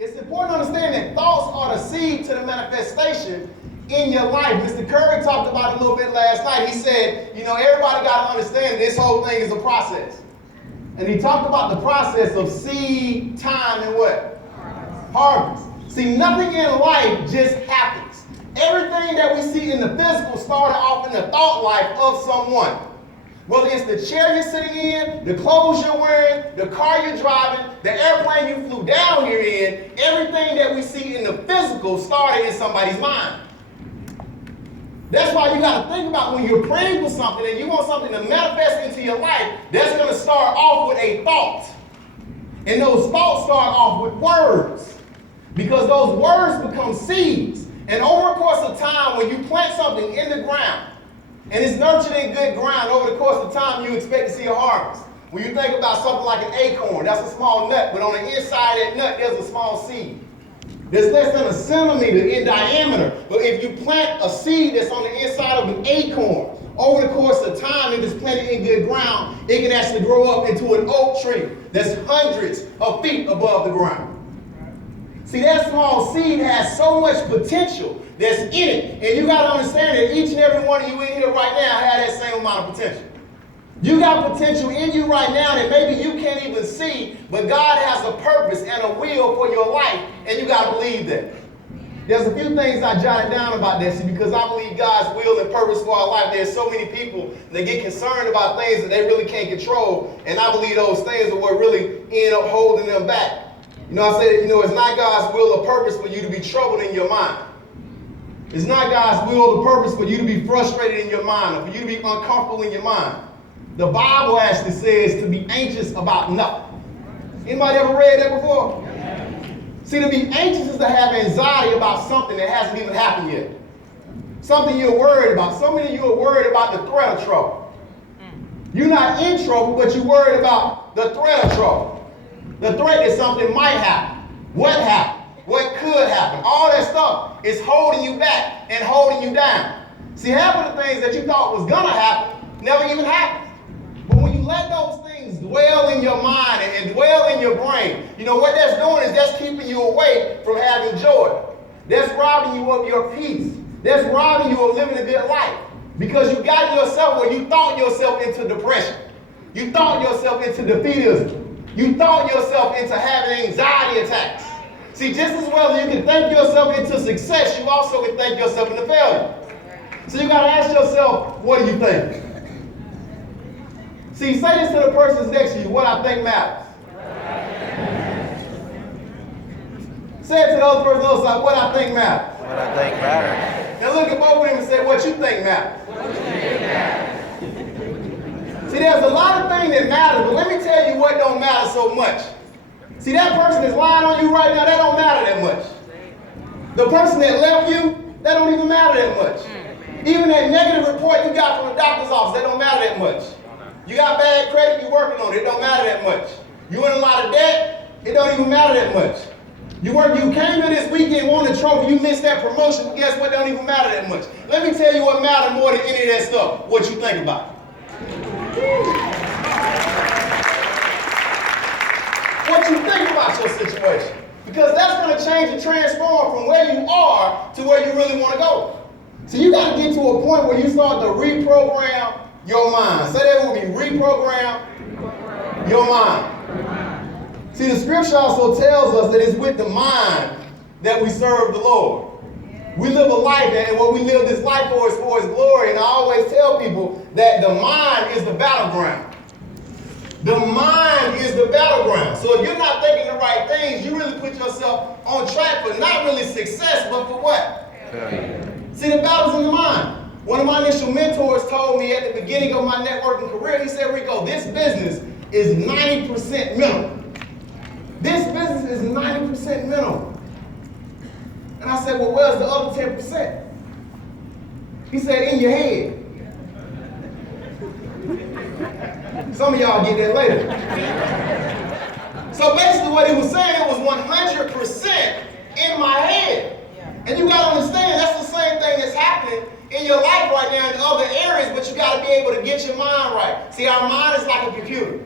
It's important to understand that thoughts are the seed to the manifestation in your life. Mr. Curry talked about it a little bit last night. He said, everybody got to understand that this whole thing is a process. And he talked about the process of seed, time, and what? Harvest. See, nothing in life just happens. Everything that we see in the physical started off in the thought life of someone. Whether it's the chair you're sitting in, the clothes you're wearing, the car you're driving, the airplane you flew down here in, everything that we see in the physical started in somebody's mind. That's why you got to think about when you're praying for something and you want something to manifest into your life, that's going to start off with a thought. And those thoughts start off with words. Because those words become seeds. And over the course of time, when you plant something in the ground, and it's nurtured in good ground, over the course of time, you expect to see a harvest. When you think about something like an acorn, that's a small nut, but on the inside of that nut, there's a small seed. That's less than a centimeter in diameter. But if you plant a seed that's on the inside of an acorn, over the course of time, if it's planted in good ground, it can actually grow up into an oak tree that's hundreds of feet above the ground. See, that small seed has so much potential that's in it. And you got to understand that each and every one of you in here right now have that same amount of potential. You got potential in you right now that maybe you can't even see, but God has a purpose and a will for your life, and you got to believe that. There's a few things I jotted down about that, because I believe God's will and purpose for our life. There's so many people that get concerned about things that they really can't control, and I believe those things are what really end up holding them back. I said, it's not God's will or purpose for you to be troubled in your mind. It's not God's will or purpose for you to be frustrated in your mind or for you to be uncomfortable in your mind. The Bible actually says to be anxious about nothing. Anybody ever read that before? Yeah. See, to be anxious is to have anxiety about something that hasn't even happened yet. Something you're worried about. So many of you are worried about the threat of trouble. You're not in trouble, but you're worried about the threat of trouble. The threat is something might happen. What happened? What could happen? All that stuff is holding you back and holding you down. See, half of the things that you thought was going to happen never even happened. But when you let those things dwell in your mind and dwell in your brain, what that's doing is that's keeping you away from having joy. That's robbing you of your peace. That's robbing you of living a good life. Because you got yourself where you thought yourself into depression. You thought yourself into defeatism. You thought yourself into having anxiety attacks. See, just as well as you can think yourself into success, you also can think yourself into failure. So you got to ask yourself, what do you think? See, say this to the person next to you, what I think matters. Say it to the other person on the other side, what I think matters. What I think matters. Now look at both of them and say, what you think matters. What you think matters. See, there's a lot of things that matter, but let me tell you what don't matter so much. See, that person that's lying on you right now, that don't matter that much. The person that left you, that don't even matter that much. Even that negative report you got from the doctor's office, that don't matter that much. You got bad credit, you're working on it, it don't matter that much. You in a lot of debt, it don't even matter that much. You came here this weekend, won a trophy, you missed that promotion, but guess what, it don't even matter that much. Let me tell you what matters more than any of that stuff, what you think about it. What you think about your situation. Because that's going to change and transform from where you are to where you really want to go. So you got to get to a point where you start to reprogram your mind. Say that with me, reprogram your mind. See, the scripture also tells us that it's with the mind that we serve the Lord. We live a life, and what we live this life for is glory. And I always tell people that the mind is the battleground. The mind is the battleground. So if you're not thinking the right things, you really put yourself on track for not really success, but for what? See, the battle's in the mind. One of my initial mentors told me at the beginning of my networking career, he said, Rico, this business is 90% mental. This business is 90% mental. And I said, well, where's the other 10%? He said, in your head. Some of y'all get that later. So basically what he was saying was 100% in my head. And you got to understand, that's the same thing that's happening in your life right now in other areas, but you got to be able to get your mind right. See, our mind is like a computer.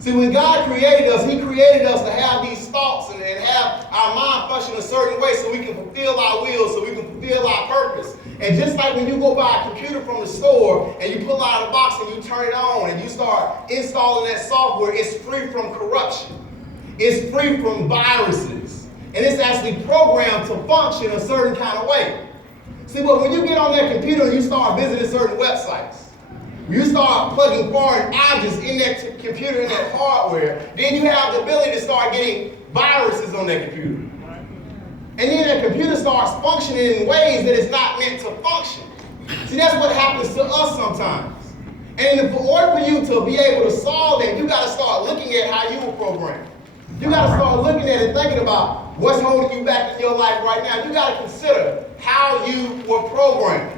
See, when God created us, he created us to have these thoughts and have our mind function a certain way so we can fulfill our will, so we can fulfill our purpose. And just like when you go buy a computer from the store and you pull out of the box and you turn it on and you start installing that software, it's free from corruption. It's free from viruses. And it's actually programmed to function a certain kind of way. See, but when you get on that computer and you start visiting certain websites, you start plugging foreign objects in that computer, in that hardware, then you have the ability to start getting viruses on that computer. And then that computer starts functioning in ways that it's not meant to function. See, that's what happens to us sometimes. And in order for you to be able to solve that, you got to start looking at how you were programmed. You got to start looking at it and thinking about what's holding you back in your life right now. You got to consider how you were programmed.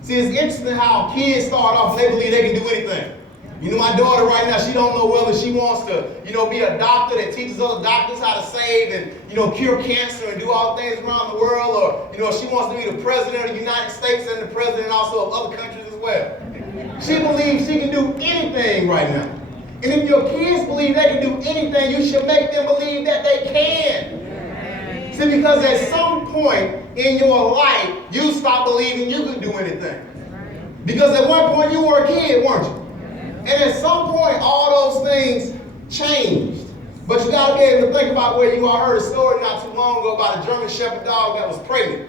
See, it's interesting how kids start off and they believe they can do anything. You know, my daughter right now, she don't know whether she wants to, be a doctor that teaches other doctors how to save and, cure cancer and do all things around the world, or, she wants to be the president of the United States and the president also of other countries as well. She believes she can do anything right now. And if your kids believe they can do anything, you should make them believe that they can. See, because at some point in your life, you stop believing you can do anything. Because at one point you were a kid, weren't you? And at some point, all those things changed. But you got to be able to think about where you are. I heard a story not too long ago about a German Shepherd dog that was pregnant.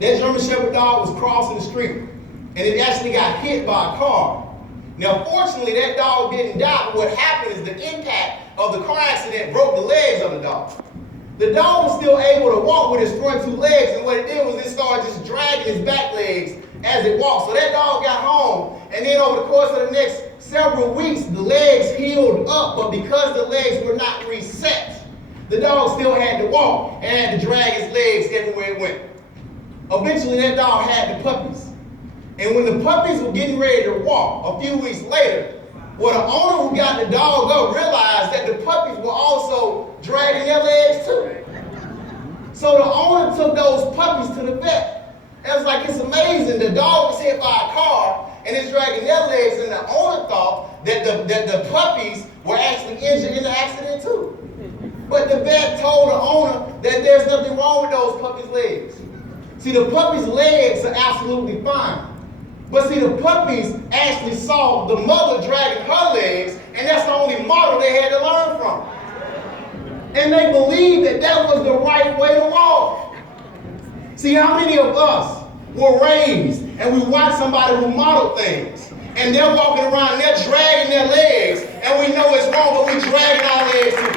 That German Shepherd dog was crossing the street, and it actually got hit by a car. Now, fortunately, that dog didn't die, but what happened is the impact of the car accident broke the legs of the dog. The dog was still able to walk with his front two legs, and what it did was it started just dragging his back legs as it walked. So that dog got home, and then over the course of the next several weeks, the legs healed up, but because the legs were not reset, the dog still had to walk and had to drag his legs everywhere it went. Eventually, that dog had the puppies. And when the puppies were getting ready to walk a few weeks later, well, the owner who got the dog up realized that the puppies were also dragging their legs too. So the owner took those puppies to the vet. And it's like, it's amazing. The dog was hit by a car and it's dragging their legs, and the owner thought that the puppies were actually injured in the accident too. But the vet told the owner that there's nothing wrong with those puppies' legs. See, the puppies' legs are absolutely fine. But see, the puppies actually saw the mother dragging her legs, and that's the only model they had to learn from. And they believed that that was the right way to walk. See, how many of us were raised and we watch somebody who modeled things, and they're walking around and they're dragging their legs, and we know it's wrong, but we're dragging our legs too.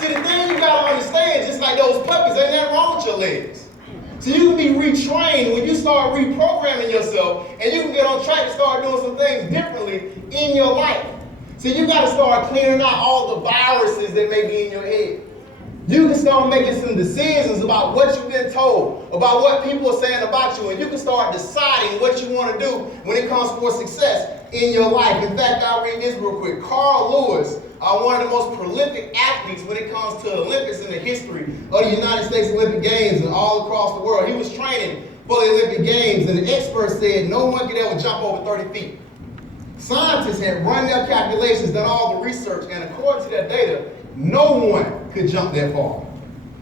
See, the thing you gotta understand, just like those puppies, ain't nothing wrong with your legs. So you can be retrained when you start reprogramming yourself, and you can get on track to start doing some things differently in your life. So you got to start clearing out all the viruses that may be in your head. You can start making some decisions about what you've been told, about what people are saying about you, and you can start deciding what you want to do when it comes for success in your life. In fact, I'll read this real quick. Carl Lewis, one of the most prolific athletes when it comes to Olympics in the history of the United States Olympic Games and all across the world. He was training for the Olympic Games, and the experts said no one could ever jump over 30 feet. Scientists had run their calculations, done all the research, and according to their data, no one could jump that far.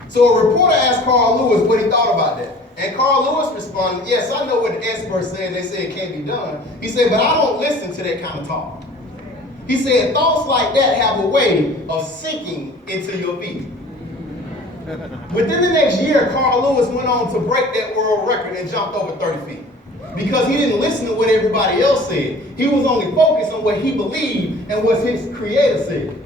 So a reporter asked Carl Lewis what he thought about that. And Carl Lewis responded, yes, I know what the experts say, and they say it can't be done. He said, but I don't listen to that kind of talk. He said, thoughts like that have a way of sinking into your feet. Within the next year, Carl Lewis went on to break that world record and jumped over 30 feet. Because he didn't listen to what everybody else said. He was only focused on what he believed and what his creator said.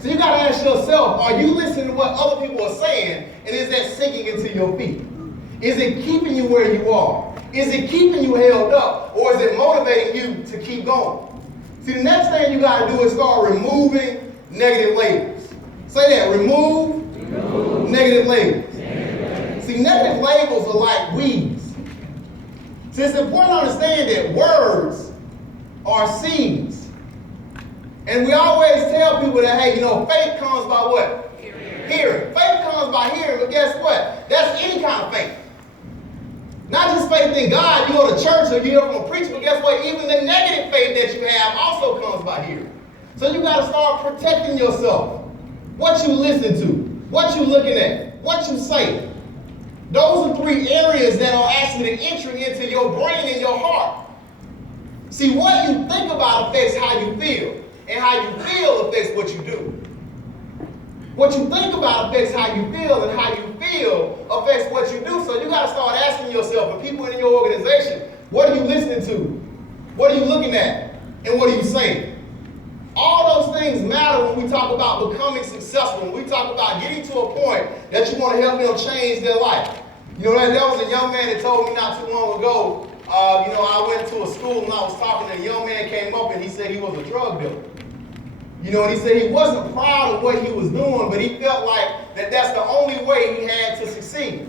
So you got to ask yourself, are you listening to what other people are saying, and is that sinking into your feet? Is it keeping you where you are? Is it keeping you held up, or is it motivating you to keep going? See, the next thing you got to do is start removing negative labels. Say that, remove. Negative labels. See, negative labels are like weeds. See, it's important to understand that words are seeds. And we always tell people that, hey, faith comes by what? Hearing. Faith comes by hearing, but guess what? That's any kind of faith. Not just faith in God, you go to church or you hear from a preacher, but guess what? Even the negative faith that you have also comes by hearing. So you got to start protecting yourself. What you listen to, what you looking at, what you say. Those are 3 areas that are actually entering into your brain and your heart. See, what you think about affects how you feel, and how you feel affects what you do. What you think about affects how you feel, and how you feel affects what you do. So you got to start asking yourself, and people in your organization, what are you listening to? What are you looking at? And what are you saying? All those things matter when we talk about becoming successful, when we talk about getting to a point that you want to help them change their life. You know, there was a young man that told me not too long ago, I went to a school and I was talking, and a young man came up and he said he was a drug dealer. You know, and he said he wasn't proud of what he was doing, but he felt like that's the only way he had to succeed.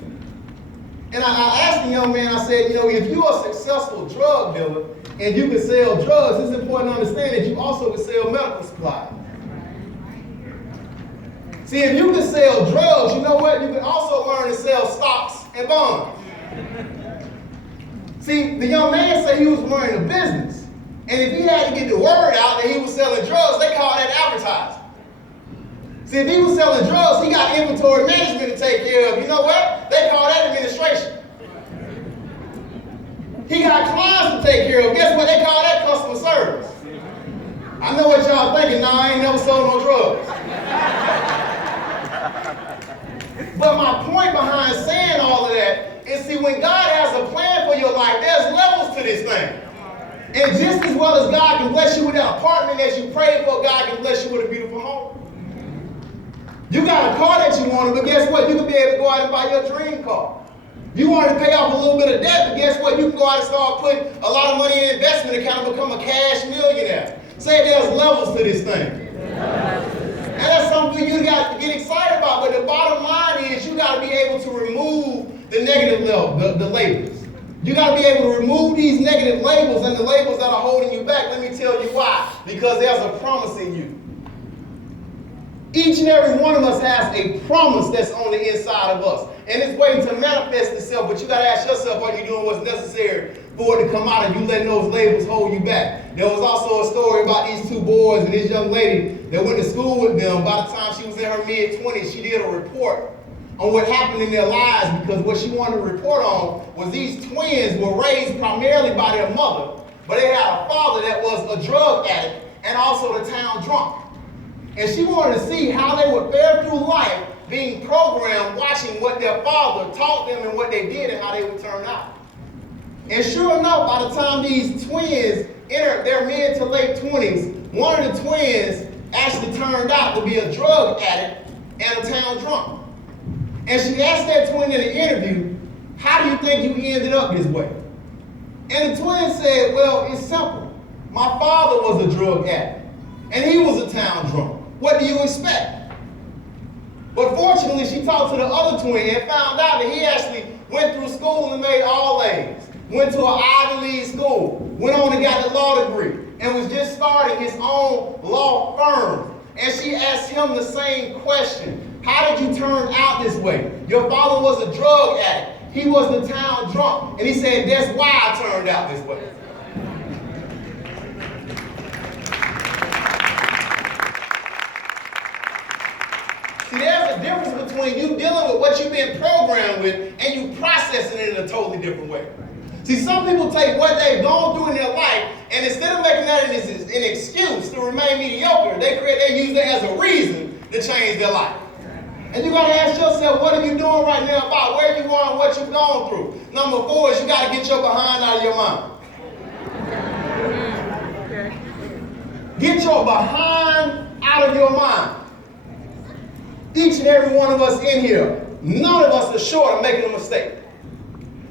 And I asked the young man, I said, if you're a successful drug dealer and you can sell drugs, it's important to understand that you also can sell medical supplies. See, if you can sell drugs, you know what? You can also learn to sell stocks and bonds. See, the young man said he was running a business. And if he had to get the word out that he was selling drugs, they call that advertising. See, if he was selling drugs, he got inventory management to take care of. You know what? They call that administration. He got clients to take care of. Guess what? They call that customer service. I know what y'all thinking. Nah, I ain't never sold no drugs. But my point behind saying all of that is, see, when God has a plan for your life, there's levels to this thing. And just as well as God can bless you with that apartment as you prayed for, God can bless you with a beautiful home. You got a car that you wanted, but guess what? You can be able to go out and buy your dream car. You want to pay off a little bit of debt, but guess what? You can go out and start putting a lot of money in an investment account and become a cash millionaire. Say there's levels to this thing. And that's something you got to get excited about. But the bottom line is you got to be able to remove the negative level, the labels. You got to be able to remove these negative labels and the labels that are holding you back. Let me tell you why. Because there's a promise in you. Each and every one of us has a promise that's on the inside of us. And it's waiting to manifest itself, but you got to ask yourself, are you doing what's necessary for it to come out, and you letting those labels hold you back? There was also a story about these 2 boys and this young lady that went to school with them. By the time she was in her mid-20s, she did a report on what happened in their lives, because what she wanted to report on was these twins were raised primarily by their mother, but they had a father that was a drug addict and also the town drunk. And she wanted to see how they would fare through life being programmed, watching what their father taught them and what they did and how they would turn out. And sure enough, by the time these twins entered their mid to late 20s, one of the twins actually turned out to be a drug addict and a town drunk. And she asked that twin in an interview, how do you think you ended up this way? And the twin said, well, it's simple. My father was a drug addict, and he was a town drunk. What do you expect? But fortunately, she talked to the other twin and found out that he actually went through school and made all A's, went to an Ivy League school, went on and got a law degree, and was just starting his own law firm. And she asked him the same question. How did you turn out this way? Your father was a drug addict. He was the town drunk. And he said, that's why I turned out this way. See, there's a difference between you dealing with what you've been programmed with and you processing it in a totally different way. See, some people take what they've gone through in their life, and instead of making that an excuse to remain mediocre, they use that as a reason to change their life. And you got to ask yourself, what are you doing right now about where you are and what you've gone through? Number 4 is you got to get your behind out of your mind. Get your behind out of your mind. Each and every one of us in here, none of us are short of making a mistake.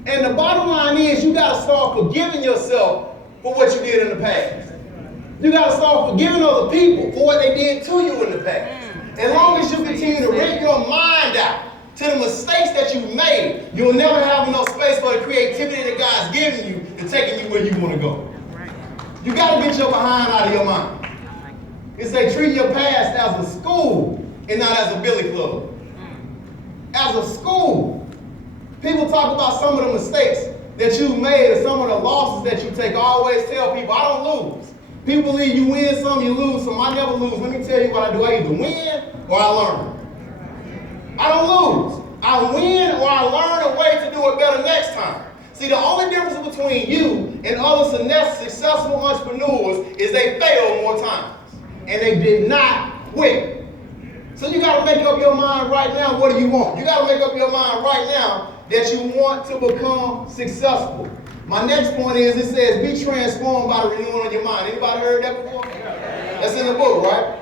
And the bottom line is you got to start forgiving yourself for what you did in the past. You got to start forgiving other people for what they did to you in the past. As long as you continue to rip your mind out to the mistakes that you've made, you'll never have enough space for the creativity that God's given you to taking you where you want to go. You got to get your behind out of your mind. It's they treat your past as a school and not as a billy club. As a school, people talk about some of the mistakes that you've made or some of the losses that you take. I always tell people, I don't lose. People believe you win some, you lose some. I never lose. Let me tell you what I do. I either win or I learn. I don't lose. I win or I learn a way to do it better next time. See, the only difference between you and other successful entrepreneurs is they failed more times. And they did not quit. So you got to make up your mind right now, what do you want? You got to make up your mind right now that you want to become successful. My next point is, it says, be transformed by the renewing of your mind. Anybody heard that before? That's in the book, right?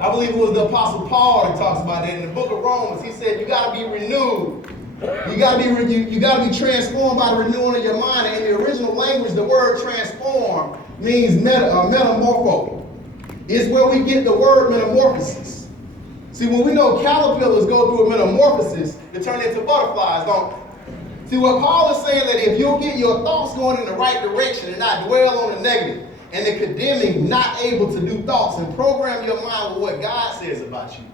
I believe it was the Apostle Paul that talks about that in the book of Romans. He said, you got to be renewed. You got to be transformed by the renewing of your mind. And in the original language, the word transform means metamorpho. It's where we get the word metamorphosis. See, when we know caterpillars go through a metamorphosis, they turn into butterflies, don't they? See, what Paul is saying that if you'll get your thoughts going in the right direction and not dwell on the negative and the condemning, not able to do thoughts, and program your mind with what God says about you,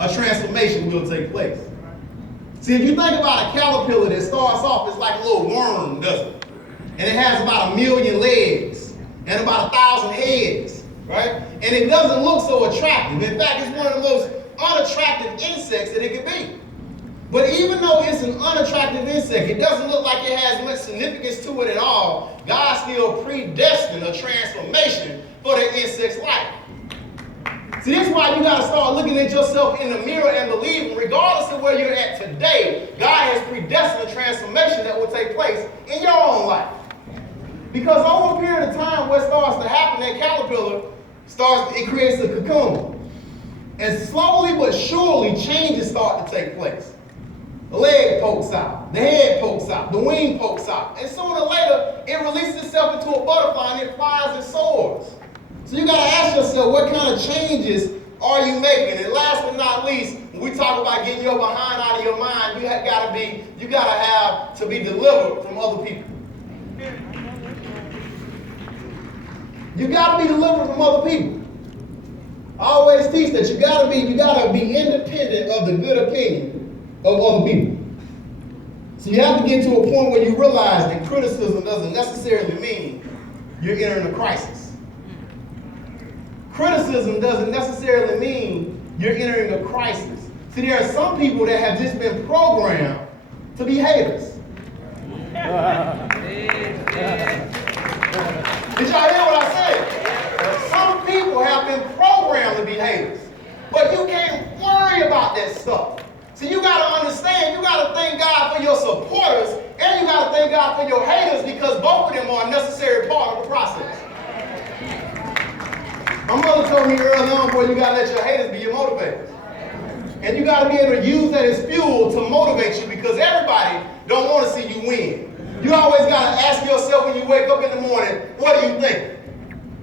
a transformation will take place. See, if you think about a caterpillar that starts off, it's like a little worm, doesn't it? And it has about 1 million legs and about 1,000 heads, right? And it doesn't look so attractive. In fact, it's one of the most unattractive insects that it could be. But even though it's an unattractive insect, it doesn't look like it has much significance to it at all. God still predestined a transformation for that insect's life. See, this is why you got to start looking at yourself in the mirror and believing, regardless of where you're at today, God has predestined a transformation that will take place in your own life. Because over a period of time, what starts to happen, that caterpillar it creates a cocoon. And slowly but surely, changes start to take place. The leg pokes out, the head pokes out, the wing pokes out. And sooner or later, it releases itself into a butterfly and it flies and soars. So you got to ask yourself, what kind of changes are you making? And last but not least, when we talk about getting your behind out of your mind, you got to have to be delivered from other people. You got to be delivered from other people. I always teach that you got to be independent of the good opinion of other people. So you have to get to a point where you realize that criticism doesn't necessarily mean you're entering a crisis. Criticism doesn't necessarily mean you're entering a crisis. See, there are some people that have just been programmed to be haters. Did y'all hear what I said? Some people have been programmed to be haters. But you can't worry about that stuff. So you got to understand, you got to thank God for your supporters, and you got to thank God for your haters, because both of them are a necessary part of the process. My mother told me early on, boy, you got to let your haters be your motivators. And you got to be able to use that as fuel to motivate you, because everybody don't want to see you win. You always got to ask yourself when you wake up in the morning, what do you think?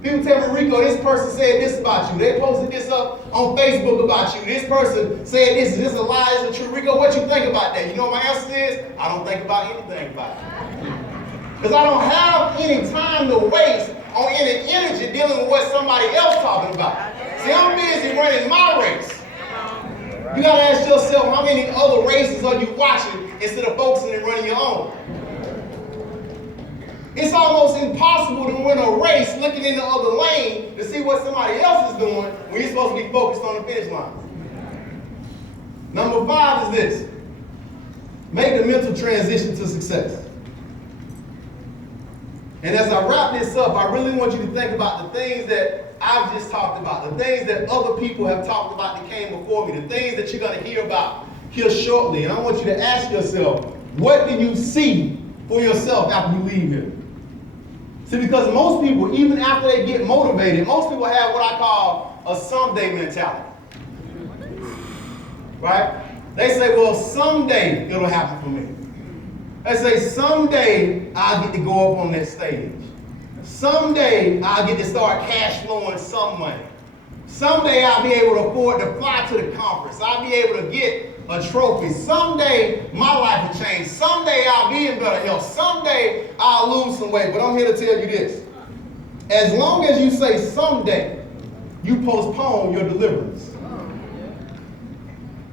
People tell me, Rico, this person said this about you. They posted this up on Facebook about you. This person said this. Is this a lie? Is it true? Rico, what you think about that? You know what my answer is? I don't think about anything about it. Because I don't have any time to waste on any energy dealing with what somebody else talking about. See, I'm busy running my race. You got to ask yourself, how many other races are you watching instead of focusing and running your own? It's almost impossible to win a race looking in the other lane to see what somebody else is doing when you're supposed to be focused on the finish line. Number 5 is this. Make the mental transition to success. And as I wrap this up, I really want you to think about the things that I've just talked about, the things that other people have talked about that came before me, the things that you're going to hear about here shortly. And I want you to ask yourself, what do you see for yourself after you leave here? See, because most people, even after they get motivated, most people have what I call a someday mentality. Right? They say, well, someday it'll happen for me. They say, someday I'll get to go up on that stage. Someday I'll get to start cash flowing some money. Someday I'll be able to afford to fly to the conference. I'll be able to get a trophy. Someday my life will change. Someday I'll be in better health. Someday I'll lose some weight. But I'm here to tell you this. As long as you say someday, you postpone your deliverance.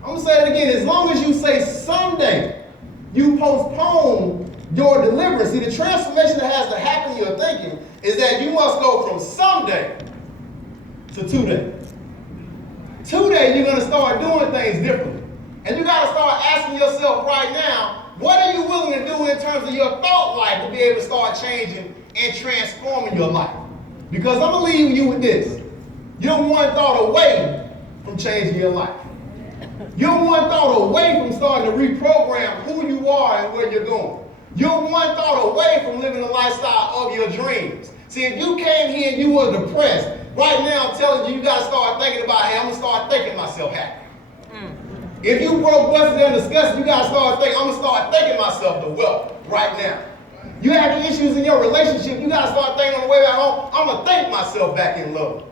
I'm going to say it again. As long as you say someday, you postpone your deliverance. See, the transformation that has to happen in your thinking is that you must go from someday to today. Today, you're going to start doing things differently. And you got to start asking yourself right now, what are you willing to do in terms of your thought life to be able to start changing and transforming your life? Because I'm going to leave you with this. You're one thought away from changing your life. You're one thought away from starting to reprogram who you are and where you're going. You're one thought away from living the lifestyle of your dreams. See, if you came here and you were depressed, right now I'm telling you, you got to start thinking about, hey, I'm going to start thinking myself happy. If you broke, busted, and disgusted, you got to start thinking, I'm going to start thinking myself the wealth right now. You having issues in your relationship, you got to start thinking on the way back home, I'm going to think myself back in love.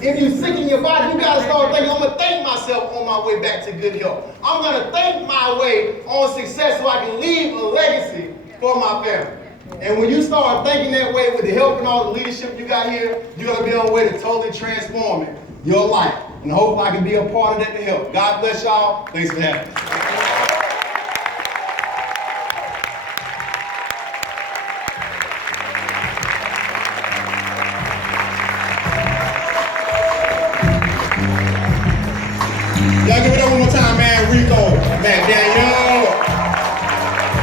If you're sick in your body, you got to start thinking, I'm going to thank myself on my way back to good health. I'm going to thank my way on success so I can leave a legacy for my family. And when you start thinking that way with the help and all the leadership you got here, you're going to be on the way to totally transforming your life. And hopefully I can be a part of that to help. God bless y'all. Thanks for having me. Y'all give it up one more time, man. Rico, man, Daniel.